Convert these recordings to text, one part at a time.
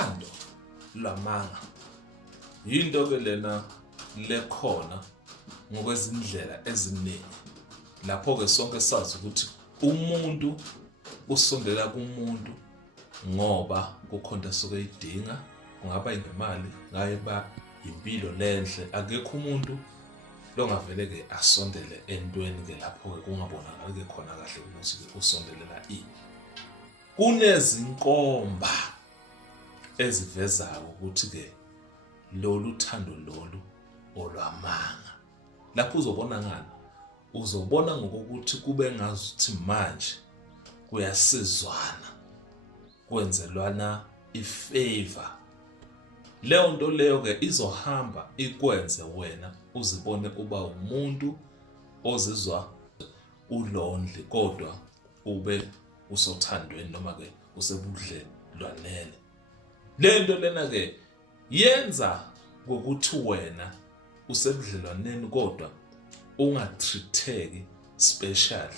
uthando lamanga yinto ke lena lekhona ngokwezindlela eziningi. Lapho ke sonke sazi ukuthi umuntu usondela kumuntu ngoba kukhona into eyidinga, kungaba imali, ngayeba impilo lenhle. Akekho umuntu longavele ke asondele entweni ke lapho ke kungabonakala ke khona kahle ukuthi usondelela ini. Kunezinkomba ezivezayo ukuthi ke lolu thando lolu olwamanga. Lapho uzobona ngani? Uzobona ngokuthi kube ngazuthi manje kuyasizwana, kwenzelwana ifavor. Leyo nto leyo ke izohamba ikwenze wena uzibone uba umuntu ozizwa ulonely kodwa ube usothandweni noma ke usebudlelwaneni. Le nto lena ke yenza ukuthi wena usebudlelwaneni kodwa ungatreateki special,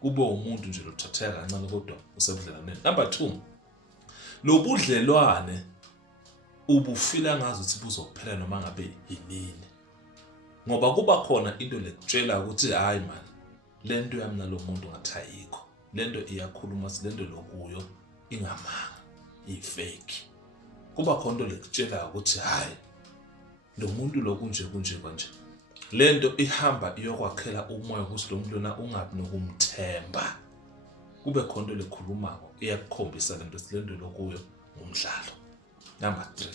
kube umuntu nje lothatheka kancane kodwa usebudlelwaneni. Number 2, lo budlelwane ubufila ngazi ukuthi buzophela noma ngabe yinini, ngoba kuba khona into lekutshela ukuthi hayi man, lento yami nalo muntu ngathi ayikho, lento iyakhuluma, lento lokuyo ingamanga, ifake. Kuba khona into lekutshela ukuthi hayi lo muntu lo kunje kanje, lento ihamba iyokwakhela umoya ukuthi lo muntu lona ungabi nokumthemba. Kube khona into lekhulumako iyakukhombisa lento lokuyo umdlalo. Number 3,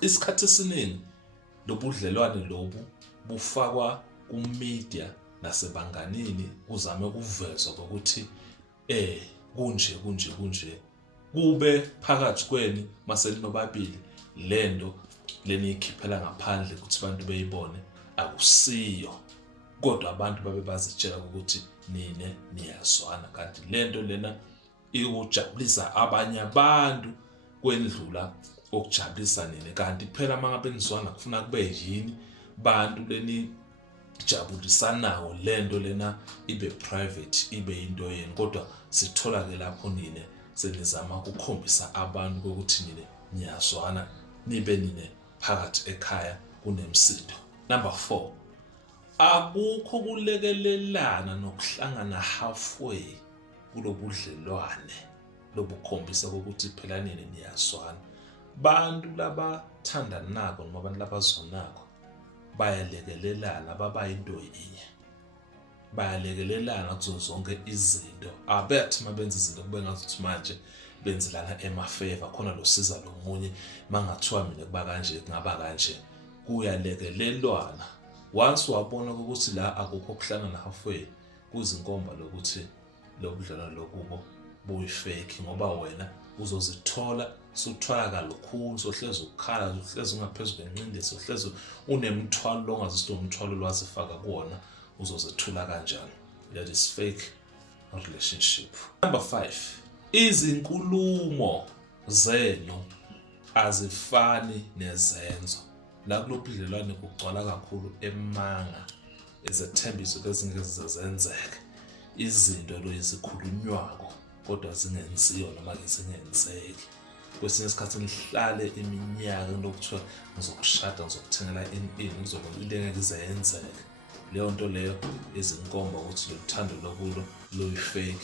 isikhathi esiningi lobudlelwane lobu bufakwa kumedia nasebanganini kuzame ukuvezwa ukuthi kunje kube phakathi kweni maselinobabili lento leniyikhiphela ngaphandle ukuthi abantu beyibone akusiyo, kodwa abantu babe bazitshela ukuthi nine niyazwana, kanti lento lena ikujabulisa abanye abantu kwendlula okujabulisa nini. Kanti phela mangabe nizwana kufuna kube yini bantu leni jabulisanayo, lento lena ibe private, ibe into yeni, kodwa sithola ke lapho nine senizama ukukhombisa abantu ukuthi nine niyazwana, nibe nine phakathi ekhaya kunemsindo. Number 4, akukho kulekelelana nokuhlangana halfway kulobudlelwane lobukhombisa ukuthi phela nini niyazwana. Bantu labathandanako noma abantu labazonako bayalekelelana, baba into yinye, bayalekelelana kuzo zonke izinto. Abethi mabenza izinto kube ngazuthi manje benzelana emafavor, khona losiza lomunye mangathiwa mina kuba kanje kungaba kanje, kuyalekelelwana. Once wabona ukuthi la akukho kuhlangana halfway, kuzinkomba lokuthi lobudlelwane lokubo buyifake, ngoba wena uzozithola suthwala lukhulu, sohlezi ukukhala, sohlezi ungaphezulu kwenqindi, sohlezi unemthwalo longazi umthwalo lwazifaka kuwona, uzozethula kanjani. That is fake relationship. Number 5, izinkulumo zenu azifani nezenzo. La kulobudlelwane kugcwala kakhulu emanga, ezethembiso ezingeke zenzeke, izinto lo ezikhulunywako kodwa zingenziwa noma ke zingenzeki. Kwesinye isikhathi nihlale iminyaka lokuthiwa ngizokushada, ngizokuthengela ini, ngizokwenza into engeke izenzeke. Leyo nto leyo izinkomba ukuthi lo thando lokulo luyifake.